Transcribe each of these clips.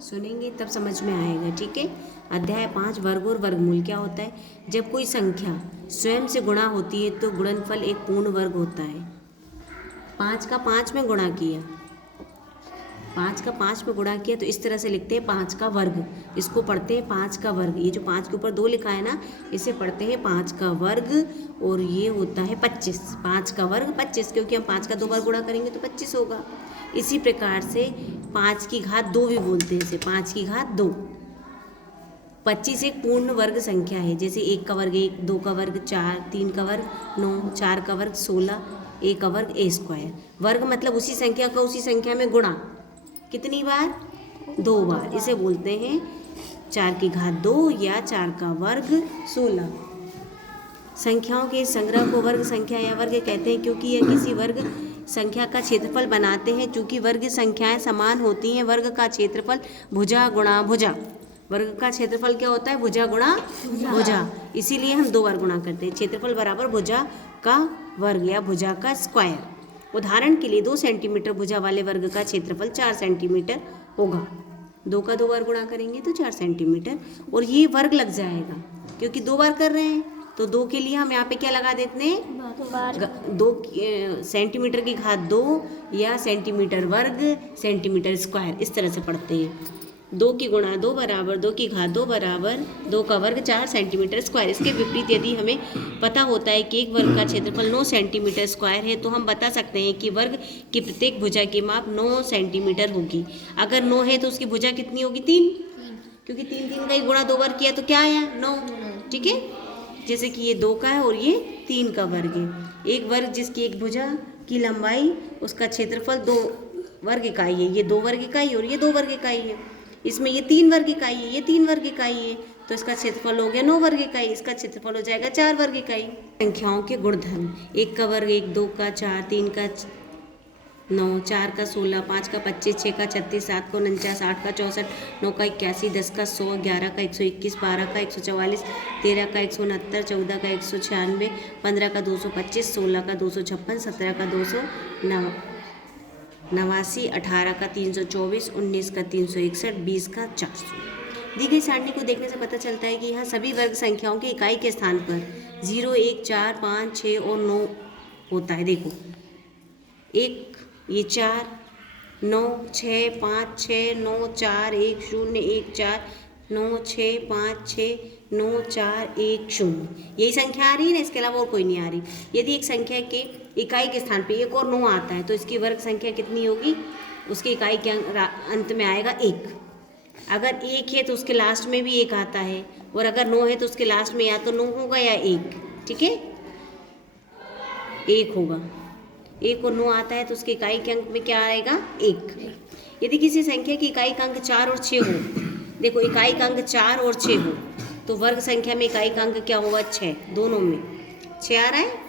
सुनेंगे तब समझ में आएगा। ठीक है। अध्याय 5 वर्ग और वर्गमूल क्या होता है। जब कोई संख्या स्वयं से गुणा होती है तो गुणनफल एक पूर्ण वर्ग होता है। 5 का 5 में गुणा किया, 5 का 5 में गुणा किया तो इस तरह से लिखते हैं 5 का वर्ग। इसको पढ़ते हैं 5 का वर्ग। ये जो 5 के ऊपर 2 लिखा है ना, इसे पढ़ते हैं 5 का वर्ग। और ये होता है 25। 5 का वर्ग 25, क्योंकि हम 5 का 2 बार गुणा करेंगे तो 25 होगा। इसी प्रकार से 5 की घात 2 भी बोलते हैं इसे, 5 की घात 2। 25 एक पूर्ण वर्ग संख्या है। जैसे 1 का वर्ग 1, 2 का वर्ग 4, 3 का वर्ग 9, 4 का वर्ग 16, a का वर्ग a स्क्वायर। वर्ग मतलब उसी संख्या का उसी संख्या में गुणा। कितनी बार? 2 बार। इसे बोलते हैं 4 की घात 2 या 4 का वर्ग 16। संख्याओं के संग्रह को वर्ग संख्या या वर्ग कहते हैं, क्योंकि यह किसी वर्ग संख्या का क्षेत्रफल बनाते हैं। चूंकि वर्ग संख्याएं समान होती हैं, वर्ग का क्षेत्रफल भुजा गुणा भुजा। वर्ग का क्षेत्रफल क्या होता है? भुजा गुणा भुजा। इसीलिए हम 2 बार गुणा करते हैं। क्षेत्रफल बराबर भुजा का वर्ग या भुजा का स्क्वायर। उदाहरण के लिए 2 सेंटीमीटर भुजा वाले वर्ग का क्षेत्रफल 4 सेंटीमीटर होगा। 2 का 2 बार गुणा करेंगे तो 4 सेंटीमीटर, और ये वर्ग लग जाएगा क्योंकि 2 बार कर रहे हैं। तो 2 के लिए हम यहाँ पे क्या लगा देते हैं? 2 सेंटीमीटर की घात 2 या सेंटीमीटर वर्ग सेंटीमीटर स्क्वायर, इस तरह से पढ़ते हैं। 2 की गुणा 2 बराबर 2 की घात 2 बराबर 2 का वर्ग 4 सेंटीमीटर स्क्वायर। इसके विपरीत यदि हमें पता होता है कि एक वर्ग का क्षेत्रफल 9 सेंटीमीटर स्क्वायर है, तो हम बता सकते हैं कि वर्ग की प्रत्येक भुजा की माप 9 सेंटीमीटर होगी। अगर 9 है तो उसकी भुजा कितनी होगी? 3, क्योंकि 3 का ही गुणा 2 बार किया तो क्या आया? 9। ठीक है। जैसे कि ये 2 का है और ये 3 का वर्ग है। एक वर्ग जिसकी एक भुजा की लंबाई, उसका क्षेत्रफल 2 वर्ग इकाई है। ये 2 वर्ग इकाई और ये 2 वर्ग इकाई है। इसमें ये 3 वर्ग इकाई है, ये 3 वर्ग इकाई है, तो इसका क्षेत्रफल हो गया 9 वर्ग इकाई। इसका क्षेत्रफल हो जाएगा 4 वर्ग इकाई। संख्याओं के गुणधर्म। 1 का वर्ग 1, 2 का 4, 3 का 9, 4 का 16, 5 का 25, 6 का 36, 7 का 49, 8 का 64, 9 का 81, 10 का 100, 11 का 121, 12 का 144, 13 का 169, 14 का 196, 15 का 225, 16 का 256, 17 का 289, 18 का 324, 19 का 361, 20 का 400। दी गई सारणी को देखने से पता चलता है कि यहाँ सभी वर्ग संख्याओं की इकाई के स्थान पर 0, 1, 4, 5, 6 और 9 होता है। देखो 1, ये 4, 9, 6, 5, 6, 9, 4, 1, 0, 1, 4, 9, 6, 5, 6, 9, 4, 1, 0। यही संख्या आ रही है ना, इसके अलावा और कोई नहीं आ रही। यदि एक संख्या के इकाई के स्थान पे 1 और 9 आता है तो इसकी वर्ग संख्या कितनी होगी? उसकी इकाई के अंत में आएगा 1। अगर 1 है तो उसके लास्ट में भी 1 आता है, और अगर 9 है तो उसके लास्ट में या तो 9 होगा या 1। ठीक है, 1 होगा। 1 और 9 आता है तो उसके इकाई के अंक में क्या आएगा? 1। यदि किसी संख्या की इकाई का अंक 4 और 6 हो, देखो इकाई का अंक 4 और 6 हो तो वर्ग संख्या में इकाई का अंक क्या होगा? 6। दोनों में 6 आ रहा है।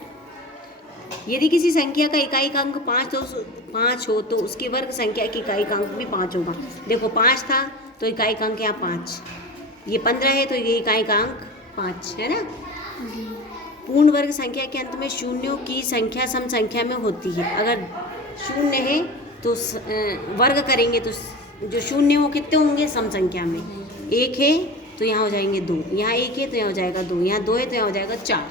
यदि किसी संख्या का इकाई का अंक 5 हो तो उसकी वर्ग संख्या की इकाई का अंक भी 5 होगा। देखो 5 था तो इकाई का अंक यहाँ 5, ये 15 है तो ये इकाई का अंक 5 है ना। पूर्ण वर्ग संख्या के अंत में शून्यों की संख्या सम संख्या में होती है। अगर शून्य है तो वर्ग करेंगे तो जो शून्य हो कितने होंगे? सम संख्या में। 1 है तो यहाँ हो जाएंगे 2, यहाँ 1 है तो यहाँ हो जाएगा 2, यहाँ 2 है तो यहाँ हो जाएगा 4।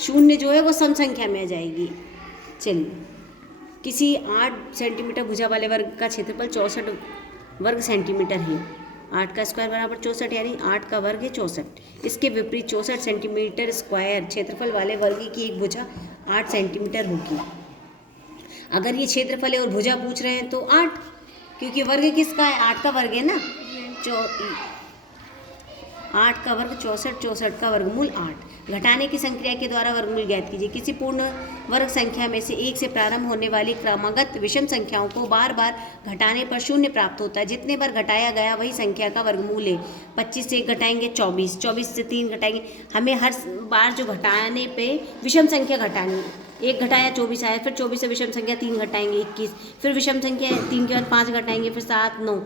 शून्य जो है वो सम संख्या में आ जाएगी। चलिए, किसी 8 सेंटीमीटर भुजा वाले वर्ग का क्षेत्रफल 64 वर्ग सेंटीमीटर है। 8 का स्क्वायर बराबर 64, यानी 8 का वर्ग है 64। इसके विपरीत 64 सेंटीमीटर स्क्वायर क्षेत्रफल वाले वर्ग की एक भुजा 8 सेंटीमीटर होगी। अगर ये क्षेत्रफल है और भुजा पूछ रहे हैं तो 8, क्योंकि वर्ग किसका है? 8 का वर्ग है ना। 8 का वर्ग 64, 64 का वर्गमूल 8। घटाने की संक्रिया के द्वारा वर्गमूल ज्ञात कीजिए। किसी पूर्ण वर्ग संख्या में से 1 से प्रारंभ होने वाली क्रमागत विषम संख्याओं को बार बार घटाने पर 0 प्राप्त होता है। जितने बार घटाया गया वही संख्या का वर्गमूल है। 25 से 1 घटाएंगे 24, 24 से 3 घटाएंगे। हमें हर बार जो घटाने पे विषम संख्या घटानी, 1 घटाया 24 आया, फिर 24 से विषम संख्या 3 घटाएंगे 21, फिर विषम संख्या 3 के बाद 5 घटाएंगे, फिर 7, 9।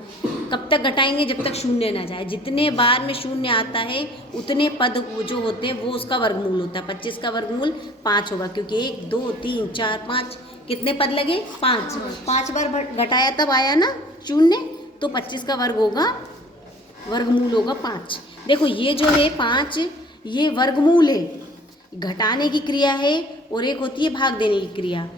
कब तक घटाएंगे? जब तक शून्य ना जाए। जितने बार में शून्य आता है उतने पद जो होते हैं वो उसका वर्गमूल होता है। 25 का वर्गमूल 5 होगा, क्योंकि 1, 2, 3, 4, 5 कितने पद लगे? 5 बार घटाया तब आया ना शून्य, तो 25 का वर्गमूल होगा 5। देखो ये जो है 5 ये वर्गमूल है, घटाने की क्रिया है, और एक होती है भाग देने की क्रिया।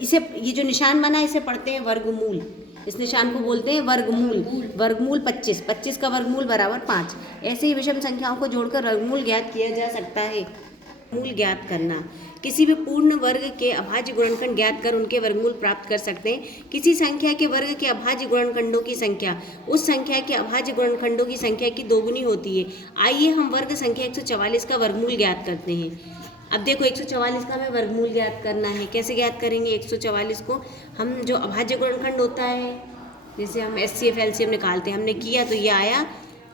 इसे ये जो निशान बना है इसे पढ़ते हैं वर्गमूल, इस निशान को बोलते हैं वर्गमूल। वर्गमूल 25 का वर्गमूल बराबर 5। ऐसे ही विषम संख्याओं को जोड़कर वर्गमूल ज्ञात किया जा सकता है। मूल ज्ञात करना, किसी भी पूर्ण वर्ग के अभाज्य गुणनखंड ज्ञात कर उनके वर्गमूल प्राप्त कर सकते हैं। किसी संख्या के वर्ग के अभाज्य गुणनखंडों की संख्या उस संख्या के अभाज्य गुणनखंडों की संख्या की दोगुनी होती है। आइए हम वर्ग संख्या 144 का वर्गमूल ज्ञात करते हैं। अब देखो 144 का हमें वर्गमूल ज्ञात करना है। कैसे ज्ञात करेंगे 144 को? हम जो अभाज्य गुणनखंड होता है, जैसे हम HCF LCM निकालते हैं, हमने किया तो ये आया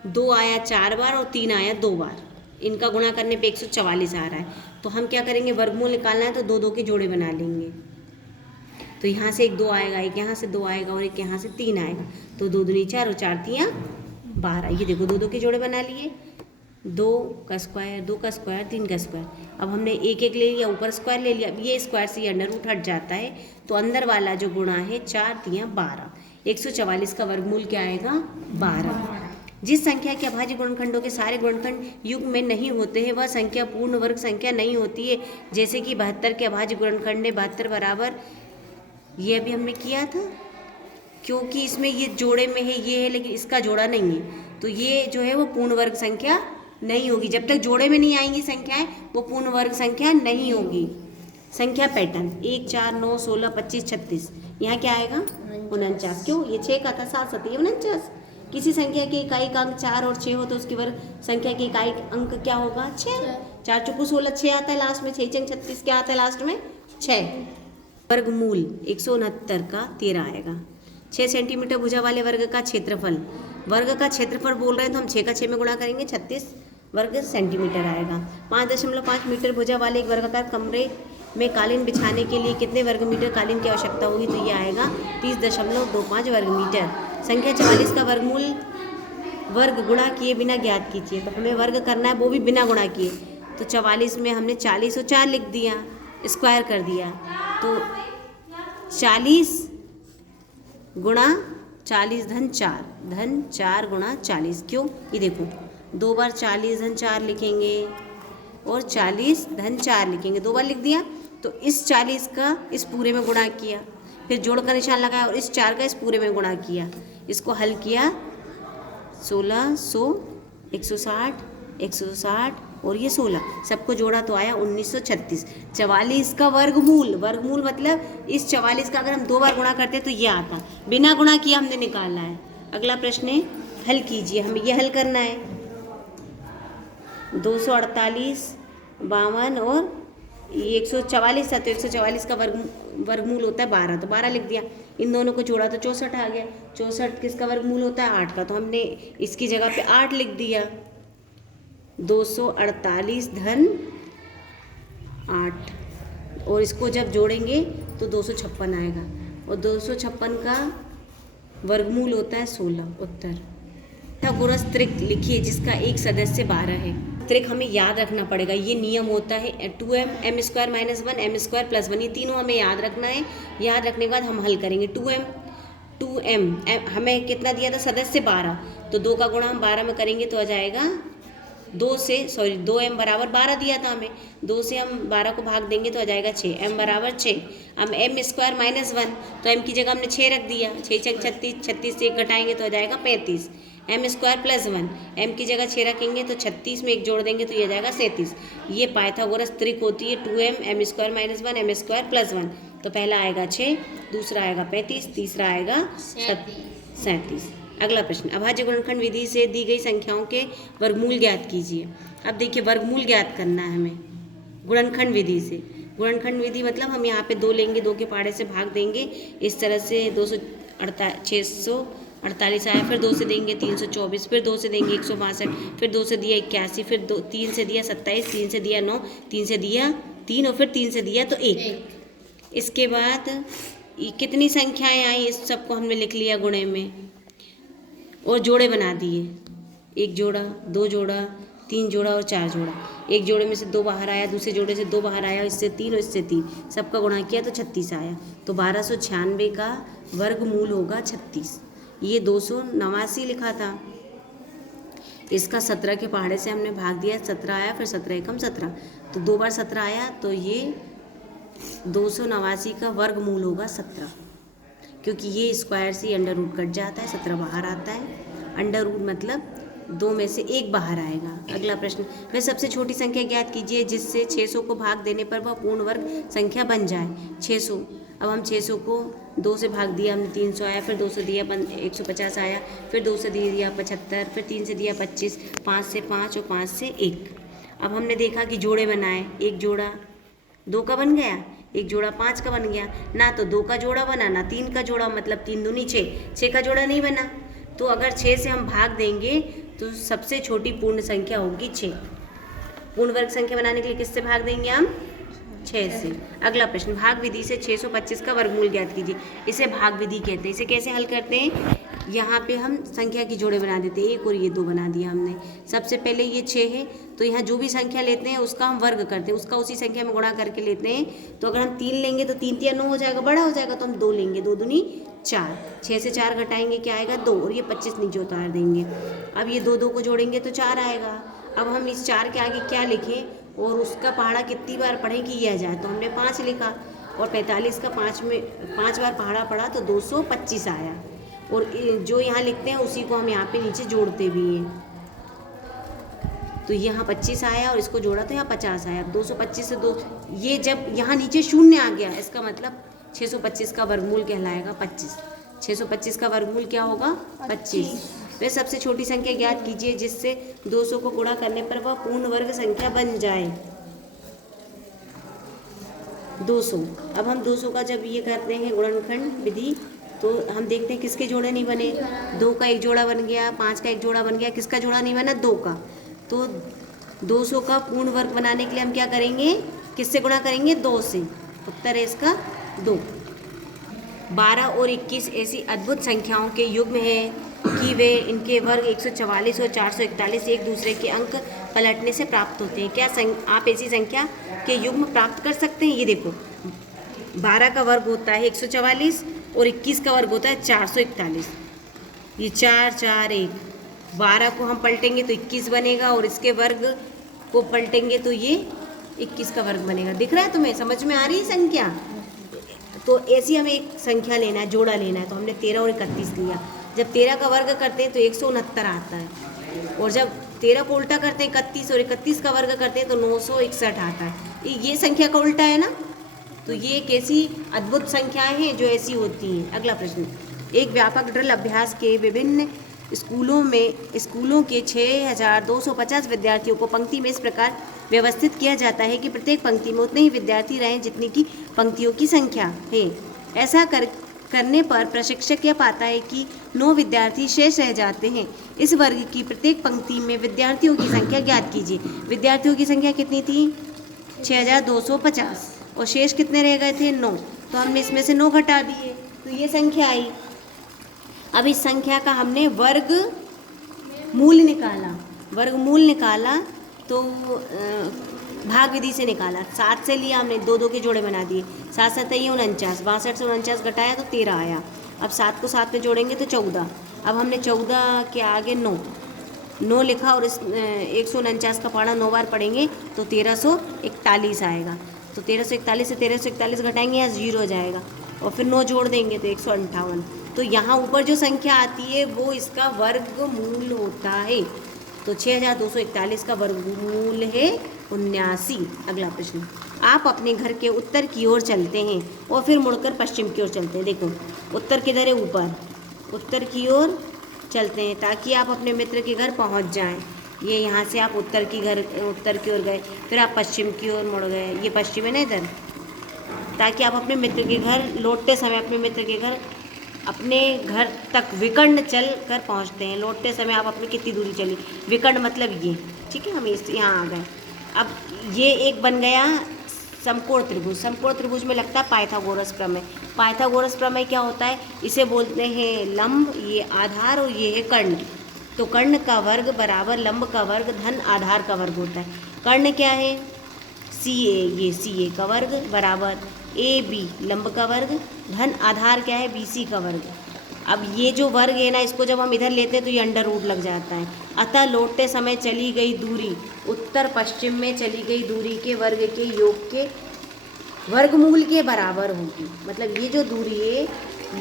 2 आया 4 बार और 3 आया 2 बार, इनका गुणा करने पे 144 आ रहा है। तो हम क्या करेंगे, वर्गमूल निकालना है तो 2 के जोड़े बना लेंगे। तो यहाँ से एक 2 आएगा, एक यहाँ से 2 आएगा और एक यहाँ से 3 आएगा, तो 2 दूनी 4 और 4 तियाँ 12। ये देखो 2 के जोड़े बना लिए, 2 का स्क्वायर 2 का स्क्वायर 3 का स्क्वायर। अब हमने एक ले लिया, ऊपर स्क्वायर ले लिया। अब ये स्क्वायर से ये अंडर रूट हट जाता है, तो अंदर वाला जो गुणा है 4 तियाँ 12। 144 का वर्गमूल क्या आएगा? 12। जिस संख्या के अभाज्य गुणनखंडों के सारे गुणनखंड युग्म में नहीं होते हैं वह संख्या पूर्ण वर्ग संख्या नहीं होती है। जैसे कि 72 के अभाज्य गुणनखंड है 72 बराबर, ये अभी हमने किया था, क्योंकि इसमें ये जोड़े में है ये है, लेकिन इसका जोड़ा नहीं है, तो ये जो है वो पूर्ण वर्ग संख्या नहीं होगी। जब तक जोड़े में नहीं आएंगी संख्याएं वो पूर्ण वर्ग संख्या नहीं होगी। संख्या पैटर्न 1 4 9 16 25 36, यहाँ क्या आएगा 49। क्यों? ये 6 का था, 7 7 49। किसी संख्या के इकाई का अंक 4 और 6 हो तो उसकी वर्ग संख्या के इकाई अंक क्या होगा? 6। 4 चौको 16, 6 आता है लास्ट में, 6 चंग 36 क्या आता है लास्ट में? 6। वर्गमूल 169 का 13 आएगा। 6 सेंटीमीटर भुजा वाले वर्ग का क्षेत्रफल, वर्ग का क्षेत्रफल बोल रहे हैं तो हम 6 का 6 में गुणा करेंगे, 36 वर्ग सेंटीमीटर आएगा। 5.5 मीटर भुजा वाले एक वर्गाकार कमरे में कालीन बिछाने के लिए कितने वर्ग मीटर कालीन की आवश्यकता होगी? तो ये आएगा 30.25 वर्ग मीटर। संख्या 44 का वर्गमूल वर्ग गुणा किए बिना ज्ञात कीजिए। तो हमें वर्ग करना है वो भी बिना गुणा किए, तो 44 में हमने 40 और 4 लिख दिया, स्क्वायर कर दिया, तो 40 गुणा 40 धन 4 गुणा 40। क्यों? ये देखो 2 बार 40 धन 4 लिखेंगे और 40 धन 4 लिखेंगे, 2 बार लिख दिया। तो इस 40 का इस पूरे में गुणा किया, फिर जोड़ का निशान लगाया और इस 4 का इस पूरे में गुणा किया, इसको हल किया 1600 160 160 और ये 16, सबको जोड़ा तो आया 1936। 44 का वर्गमूल मतलब इस 44 का अगर हम 2 बार गुणा करते तो ये आता, बिना गुणा किया हमने निकालना है। अगला प्रश्न है, हल कीजिए, हमें ये हल करना है। 248 52 और ये 144 था, तो 144 का वर्गमूल होता है 12, तो 12 लिख दिया। इन दोनों को जोड़ा तो 64 आ गया। 64 किसका वर्गमूल होता है? 8 का, तो हमने इसकी जगह पे 8 लिख दिया। 248 धन 8 और इसको जब जोड़ेंगे तो 256 आएगा, और 256 का वर्गमूल होता है 16। उत्तर गुणज त्रिक लिखिए जिसका एक सदस्य 12 है। त्रिक हमें याद रखना पड़ेगा, ये नियम होता है 2m m² - 1 m² + 1, ये तीनों हमें याद रखना है। याद रखने के बाद हम हल करेंगे। 2m हमें कितना दिया था? सदस्य 12, तो 2 का गुणा हम 12 में करेंगे तो आ जाएगा 2m बराबर 12 दिया था हमें, 2 से हम 12 को भाग देंगे तो आ जाएगा 6, m बराबर 6। अब m² - 1 तो m की जगह हमने 6 रख दिया, 6 चंग 36, 36 से 1 घटाएंगे तो आ जाएगा 35। m² + 1, m की जगह 6 रखेंगे तो 36 में 1 जोड़ देंगे तो ये आ जाएगा 37। ये पाइथागोरस त्रिक होती है 2m m² - 1 m² + 1। तो पहला आएगा 6, दूसरा आएगा 35, तीसरा आएगा 37। अगला प्रश्न, अभाज्य गुणनखंड विधि से दी गई संख्याओं के वर्गमूल ज्ञात कीजिए। अब देखिए वर्गमूल ज्ञात करना है हमें गुणनखंड विधि से। गुणनखंड विधि मतलब हम यहाँ पे 2 लेंगे, 2 के पहाड़े से भाग देंगे, इस तरह से 648 आया, फिर 2 से देंगे 324, फिर 2 से देंगे 162, फिर 2 से दिया 81, फिर 3 से दिया 27, 3 से दिया 9, 3 से दिया 3 और फिर 3 से दिया तो 1। इसके बाद कितनी संख्याएँ आई इस सबको हमने लिख लिया गुणे में और जोड़े बना दिए, 1 जोड़ा 2 जोड़ा 3 जोड़ा और 4 जोड़ा। एक जोड़े में से 2 बाहर आया, दूसरे जोड़े से 2 बाहर आया, इससे 3 और इससे 3, सबका गुणा किया तो 36 आया। तो 1296 का वर्गमूल होगा 36। ये 289 लिखा था, इसका 17 के पहाड़े से हमने भाग दिया, 17 आया, फिर 17 एकम 17, तो 2 बार 17 आया, तो ये 289 का वर्गमूल होगा 17, क्योंकि ये स्क्वायर से अंडर रूट कट जाता है, 17 बाहर आता है, अंडर रूट मतलब 2 में से 1 बाहर आएगा। अगला प्रश्न, वह सबसे छोटी संख्या ज्ञात कीजिए जिससे 600 को भाग देने पर वह पूर्ण वर्ग संख्या बन जाए। 600, अब हम 600 को 2 से भाग दिया, हमने 300 आया, फिर 2 से दिया 150 आया, फिर 2 से दिया 75, फिर 3 से दिया 25, 5 से 5 और 5 से 1। अब हमने देखा कि जोड़े बनाए, एक जोड़ा 2 का बन गया, एक जोड़ा 5 का बन गया, ना तो 2 का जोड़ा बना ना 3 का जोड़ा, मतलब 3 दूनी 6, 6 का जोड़ा नहीं बना। तो अगर 6 से हम भाग देंगे तो सबसे छोटी पूर्ण संख्या होगी 6। पूर्ण वर्ग संख्या बनाने के लिए किससे भाग देंगे हम? 6 से। अगला प्रश्न, भाग विधि से 625 का वर्गमूल ज्ञात कीजिए। इसे भाग विधि कहते हैं। इसे कैसे हल करते हैं? यहाँ पे हम संख्या की जोड़े बना देते हैं, 1 और ये 2 बना दिया हमने। सबसे पहले ये 6 है, तो यहाँ जो भी संख्या लेते हैं उसका हम वर्ग करते हैं, उसका उसी संख्या में गुणा करके लेते हैं। तो अगर हम 3 लेंगे तो 3 3 9 हो जाएगा, बड़ा हो जाएगा, तो हम 2 लेंगे, 2 दूनी 4, 6 से 4 घटाएंगे क्या आएगा? 2, और ये 25 नीचे उतार देंगे। अब ये 2 2 को जोड़ेंगे तो 4 आएगा। अब हम इस 4 के आगे क्या लिखें और उसका पहाड़ा कितनी बार पढ़ें कि यह जाए, तो हमने 5 लिखा, और 45 का 5 बार पहाड़ा पढ़ा तो 225 आया। और जो यहाँ लिखते हैं उसी को हम यहाँ पे नीचे जोड़ते भी हैं। तो यहाँ 25 आया और इसको जोड़ा तो यहाँ 50 आया। 225 से 2, ये जब यहाँ नीचे शून्य आ गया इसका मतलब 625 का वर्गमूल कहलाएगा 25। 625 का वर्गमूल क्या होगा? 25। वह सबसे छोटी संख्या ज्ञात कीजिए जिससे 200 को गुणा करने पर वह पूर्ण वर्ग संख्या बन जाए। 200। अब हम 200 का जब ये करते हैं गुणनखंड विधि, तो हम देखते हैं किसके जोड़े नहीं बने। 2 का एक जोड़ा बन गया, 5 का एक जोड़ा बन गया, किसका जोड़ा नहीं बना? 2 का। तो 200 का पूर्ण वर्ग बनाने के लिए हम क्या करेंगे? किससे गुणा करेंगे? 2 से। उत्तर है इसका 2। 12 और 21 ऐसी अद्भुत संख्याओं के युग्म है कि वे इनके वर्ग 144 और 441 एक दूसरे के अंक पलटने से प्राप्त होते हैं। क्या आप ऐसी संख्या के युग्म प्राप्त कर सकते हैं? ये देखो, 12 का वर्ग होता है 144 और 21 का वर्ग होता है 441। ये 4 4 1, 12 को हम पलटेंगे तो 21 बनेगा, और इसके वर्ग को पलटेंगे तो ये 21 का वर्ग बनेगा। दिख रहा है तुम्हें? समझ में आ रही है संख्या? तो ऐसी हमें एक संख्या लेना है, जोड़ा लेना है, तो हमने 13 और 31 लिया। जब 13 का वर्ग करते हैं तो 169 आता है, और जब 13 को उल्टा करते हैं 31 और 31 का वर्ग करते हैं तो 961 आता है। ये संख्या का उल्टा है ना? तो ये एक ऐसी अद्भुत संख्याएं हैं जो ऐसी होती हैं। अगला प्रश्न, एक व्यापक ड्रिल अभ्यास के विभिन्न स्कूलों के 6250 विद्यार्थियों को पंक्ति में इस प्रकार व्यवस्थित किया जाता है कि प्रत्येक पंक्ति में उतने ही विद्यार्थी रहें जितनी की पंक्तियों की संख्या है। ऐसा करने पर प्रशिक्षक यह पाता है कि 9 विद्यार्थी शेष रह जाते हैं। इस वर्ग की प्रत्येक पंक्ति में विद्यार्थियों की संख्या ज्ञात कीजिए। विद्यार्थियों की संख्या कितनी थी? 6250, और शेष कितने रह गए थे? 9। तो हमने इसमें से 9 घटा दिए, तो ये संख्या आई। अब इस संख्या का हमने वर्गमूल निकाला तो भाग विधि से निकाला। 7 से लिया हमने, 2 2 के जोड़े बना दिए, 7 7 49, 62 से 49 घटाया तो 13 आया। अब 7 को 7 में जोड़ेंगे तो 14। अब हमने 14 के आगे 9 लिखा, और इस 149 का पहाड़ा 9 बार पढ़ेंगे तो 1341 आएगा। तो 1341 से 1341 घटाएंगे, यहाँ 0 हो जाएगा, और फिर 9 जोड़ देंगे तो 158। तो यहाँ ऊपर जो संख्या आती है वो इसका वर्गमूल होता है। तो 6241 का वर्गमूल है 79। अगला प्रश्न, आप अपने घर के उत्तर की ओर चलते हैं और फिर मुड़कर पश्चिम की ओर चलते हैं। देखो, उत्तर किधर है? ऊपर। उत्तर की ओर चलते हैं ताकि आप अपने मित्र के घर पहुंच जाएं। ये यहाँ से आप उत्तर की ओर गए, फिर आप पश्चिम की ओर मुड़ गए, ये पश्चिम है ना इधर, ताकि आप अपने मित्र के घर लौटते समय अपने घर तक विकर्ण चल कर पहुँचते हैं। लौटते समय आप अपनी कितनी दूरी चली? विकर्ण मतलब ये, ठीक है, हम यहाँ आ गए। अब ये एक बन गया समकोण त्रिभुज। समकोण त्रिभुज में लगता है पाइथागोरस प्रमेय। पाइथागोरस प्रमेय क्या होता है? इसे बोलते हैं लंब, ये आधार और ये है कर्ण। तो कर्ण का वर्ग बराबर लंब का वर्ग धन आधार का वर्ग होता है। कर्ण क्या है? ये CA का वर्ग बराबर AB लंब का वर्ग धन आधार क्या है? BC का वर्ग। अब ये जो वर्ग है ना, इसको जब हम इधर लेते हैं तो ये अंडर रूट लग जाता है। अतः लौटते समय चली गई दूरी उत्तर पश्चिम में चली गई दूरी के वर्ग के योग के वर्गमूल के बराबर होगी। मतलब ये जो दूरी है,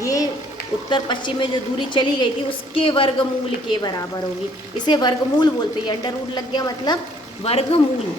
ये उत्तर पश्चिम में जो दूरी चली गई थी उसके वर्गमूल के बराबर होगी। इसे वर्गमूल बोलते हैं। अंडर रूट लग गया मतलब वर्गमूल।